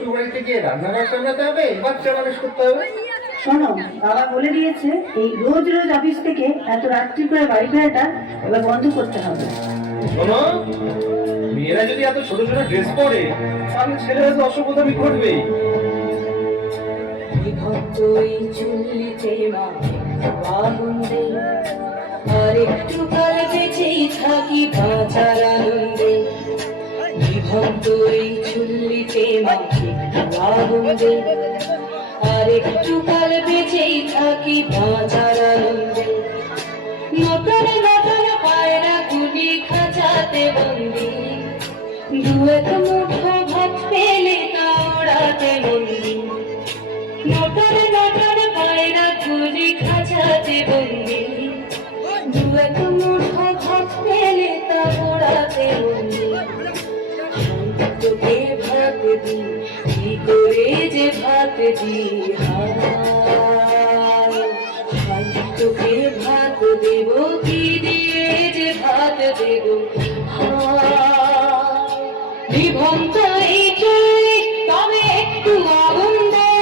শ্বশুর বাড়িতে গিয়ে রান্নাঘর সামলাতে হবে, বাচ্চা মানুষ করতে হবে। শোনো, বাবা বলে দিয়েছে এই রোজ রোজ অফিস থেকে এত রাত্রি করে বাড়ি ফেরাটা এবার বন্ধ করতে হবে। শোনো, মেয়েরা যদি এত ছোট ছোট ড্রেস পরে তাহলে ছেলেরা তো অসভ্যতামি করবেই। আর একটু কাল বেঁচেই থাকি বাঁচার আনন্দে, বিভক্ত এই চুল্লিতে মাকে আগুন দে। আর একটু কাল বেঁচেই থাকি বাঁচার আনন্দে, নতুন নতুন পায়রা কুলি খাঁচাতে বন্দি, দু এক মুঠো ভাত পেলে তা ওড়াতে বন্দি। নতুন নতুন পায়রা কুলি খাঁচাতে বন্দি, দু এক মুঠো ভাত পেলে তা ওড়াতে বন্দি। তোকে ভাত দি, কি করে যে ভাত দি, তোকে ভাত দেব কি দিয়ে যে ভাত দেব। বিভক্ত এই চুল্লি তবে একটু আগুন দে,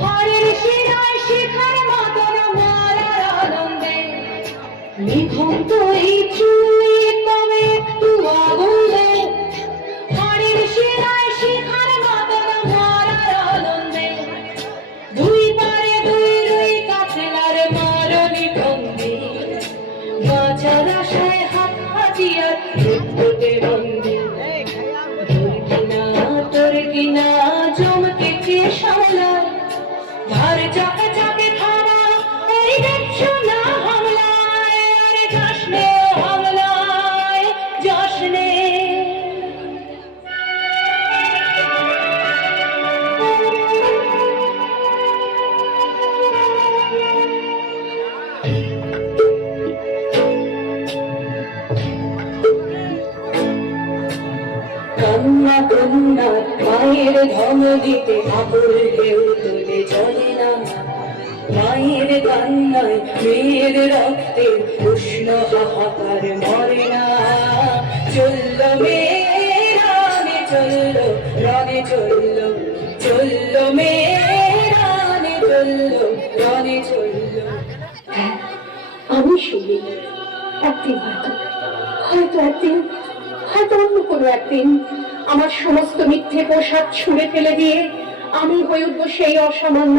হাড়ের শিরায় শিখার মতন মারার আনন্দে। বিভক্ত এই চুল্লি তবে একটু আগুন দে, হাড়ের শিরায় শিখার মতন মারার আনন্দে। দুই পারে দুই রুই কাতলার মারনি ঠঙ্গে, বাঁচার আশায় হাত হাতিয়ার মৃত্যুতে বন্দি। তোর কিনা জমকে কে সামলায়, ধার চাকে চাকে খাওয়া এই দেখছো না হামলায়। আরে যাসনে হামলায় যাসনে। কন্যা কন্যা মায়ের ধন দিতে আকুল কেউ তুলে চলে না, মায়ের কান্নায় মেয়ের রক্তে উষ্ণ হাহাকার মরে না। চলল মেয়ের রানে চলল, রানে চলল, চলল মেয়ের রানে চলল, রানে চলল। আমি শুনি একদিন হয়তো একদিন হয়তো অন্য কোনো একদিন আমার সমস্ত মিথ্যে পোশাক ছুঁড়ে ফেলে দিয়ে আমি হয়ে উঠবো সেই অসামান্য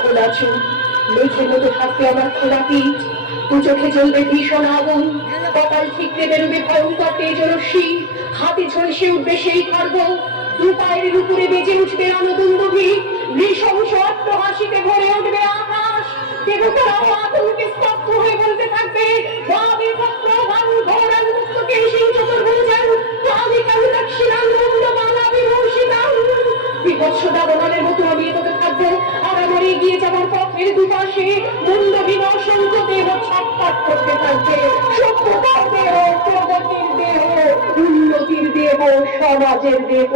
খোলা চোখ, মেঘের মতো থাকবে আমার খোলা পিঠ, দু চোখে জ্বলবে ভীষণ আগুন, কপাল ঠিকতে বেরোবে ভয়ঙ্কর তেজরশ্মি, হাতে ঝলসে উঠবে সেই খর্ব, দু পায়ের উপরে বেজে উঠবে রণদুন্দুভি, নৃশংস অট্টহাসিতে ভরে উঠবে আকাশ। দেবতারা আতঙ্কে স্তব্ধ হয়ে বলতে থাকবে, বিভৎসদাবনের মতো আমি তোকে থাকবো। আর আমার এগিয়ে যাবার পথের দুপাশে মুন্ড বিমর্শঙ্ক দেহ ছটফট করতে থাকবে। সভ্যতার দেহ, প্রগতির দেহ, উন্নতির দেহ, সমাজের দেহ।